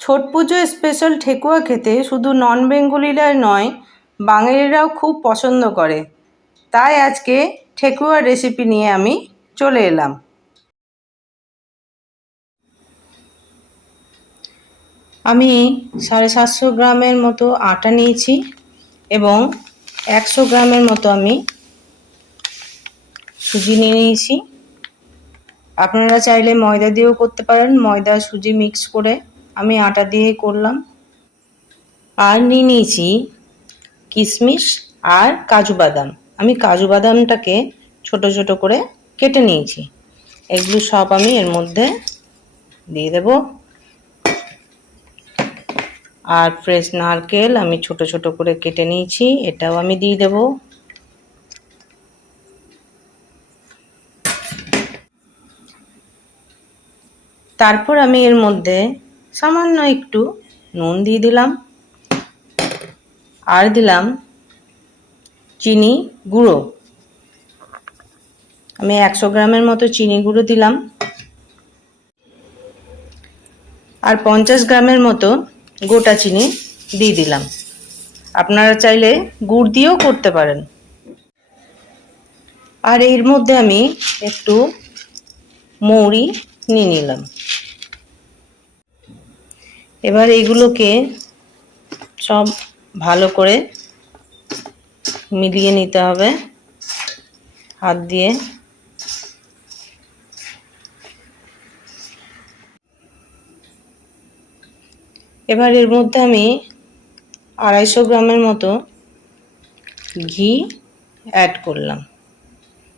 ছট পুজো special ঠেকুয়া খেতে শুধু নন বেঙ্গলিরাই নয়, বাঙালিরাও খুব পছন্দ করে। তাই আজকে ঠেকুয়ার রেসিপি নিয়ে আমি চলে এলাম। আমি 750 গ্রামের মতো আটা নিয়েছি এবং 100 গ্রামের মতো আমি সুজি নিয়ে নিয়েছি। আপনারা চাইলে ময়দা দিয়েও করতে পারেন, ময়দা সুজি মিক্স করে। আমি আটা দিয়ে করলাম। আর নিয়ে নিয়েছি কিশমিশ আর কাজু বাদাম। আমি কাজু বাদামটাকে ছোট ছোট করে কেটে নিয়েছি। এগুলো সব আমি এর মধ্যে দিয়ে দেব। আর ফ্রেশ নারকেল আমি ছোট ছোট করে কেটে নিয়েছি, এটাও আমি দিয়ে দেব। তারপর আমি এর মধ্যে সামান্য একটু নুন দিয়ে দিলাম আর দিলাম চিনি গুঁড়ো। আমি 100 গ্রামের মতো চিনি গুঁড়ো দিলাম আর 50 গ্রামের মতো গোটা চিনি দিয়ে দিলাম। আপনারা চাইলে গুড় দিয়েও করতে পারেন। আর এর মধ্যে আমি একটু মৌরি নিয়ে নিলাম। এবার এগুলোকে সব ভালো করে মিলিয়ে নিতে হবে হাত দিয়ে। এবার এর মধ্যে আমি 250 গ্রামের মতো ঘি অ্যাড করলাম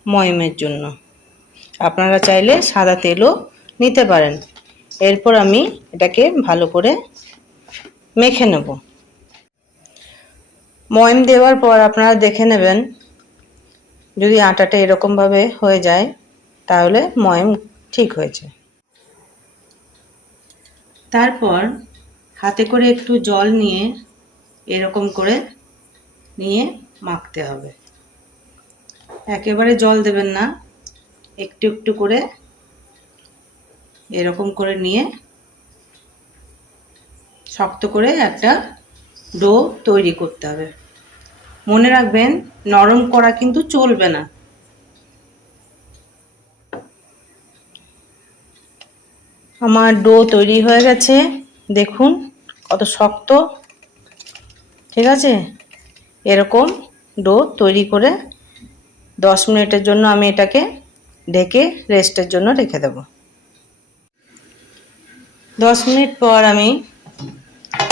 ময়মের জন্য। আপনারা চাইলে সাদা তেলও নিতে পারেন। এরপর আমি এটাকে ভালো করে মেখে নেব। ময়ম দেওয়ার পর আপনারা দেখে নেবেন, যদি আটাটা এরকমভাবে হয়ে যায় তাহলে ময়ম ঠিক হয়েছে। তারপর হাতে করে একটু জল নিয়ে এরকম করে নিয়ে মাখতে হবে। একেবারে জল দেবেন না, একটু একটু করে এরকম করে নিয়ে শক্ত করে একটা ডো তৈরি করতে হবে। মনে রাখবেন, নরম করা কিন্তু চলবে না। আমার ডো তৈরি হয়ে গেছে, দেখুন কত শক্ত। ঠিক আছে, এরকম ডো তৈরি করে 10 মিনিটের জন্য আমি এটাকে ঢেকে রেস্টের জন্য রেখে দেব। 10 মিনিট পর আমি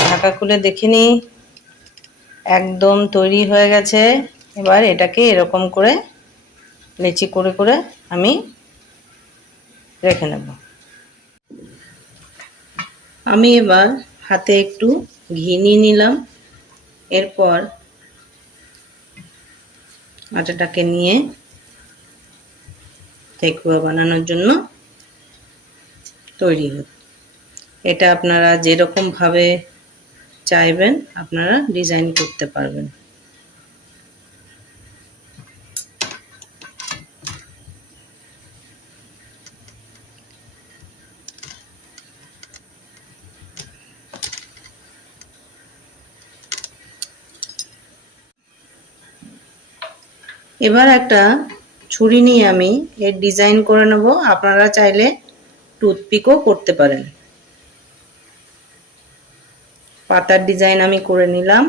ঢাকা খুলে দেখে নিই, একদম তৈরি হয়ে গেছে। এবার এটাকে এরকম করে লেচি করে করে আমি রেখে নেব। আমি এবার হাতে একটু ঘি নিয়ে নিলাম। এরপর আটাটাকে নিয়ে ঠেকুয়া বানানোর জন্য তৈরি হচ্ছে। এটা আপনারা যেরকম ভাবে চাইবেন আপনারা ডিজাইন করতে পারবেন। এবার একটা ছুরি নিয়ে আমি এর ডিজাইন করে নেব। আপনারা চাইলে টুথপিকও করতে পারেন। পাতার ডিজাইন আমি করে নিলাম।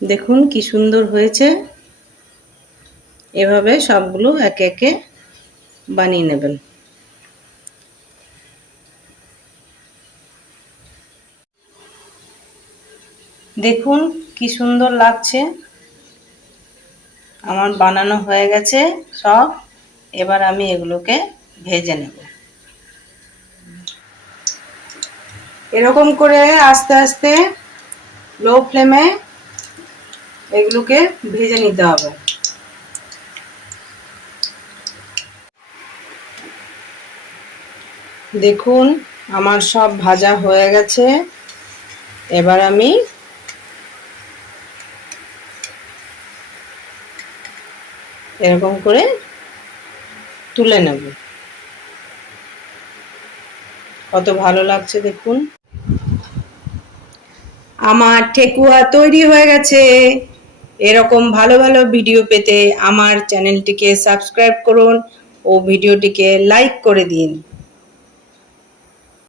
দেখুন কি সুন্দর হয়েছে। এভাবে সবগুলো একে একে বানিয়ে নেবেন। দেখুন কি সুন্দর লাগছে। আমার বানানো হয়ে গেছে সব। এবার আমি এগুলোকে ভেজে নেব। এরকম করে আস্তে আস্তে লো ফ্লেমে এগুলোকে ভেজে নিতে হবে। দেখুন আমার সব ভাজা হয়ে গেছে। এবার আমি এরকম করে তুলে নেব। কত ভালো লাগছে দেখুন। আমার ঠেকুয়া তৈরি হয়ে গেছে। এরকম ভালো ভালো ভিডিও পেতে আমার চ্যানেলটিকে সাবস্ক্রাইব করুন ও ভিডিওটিকে লাইক করে দিন।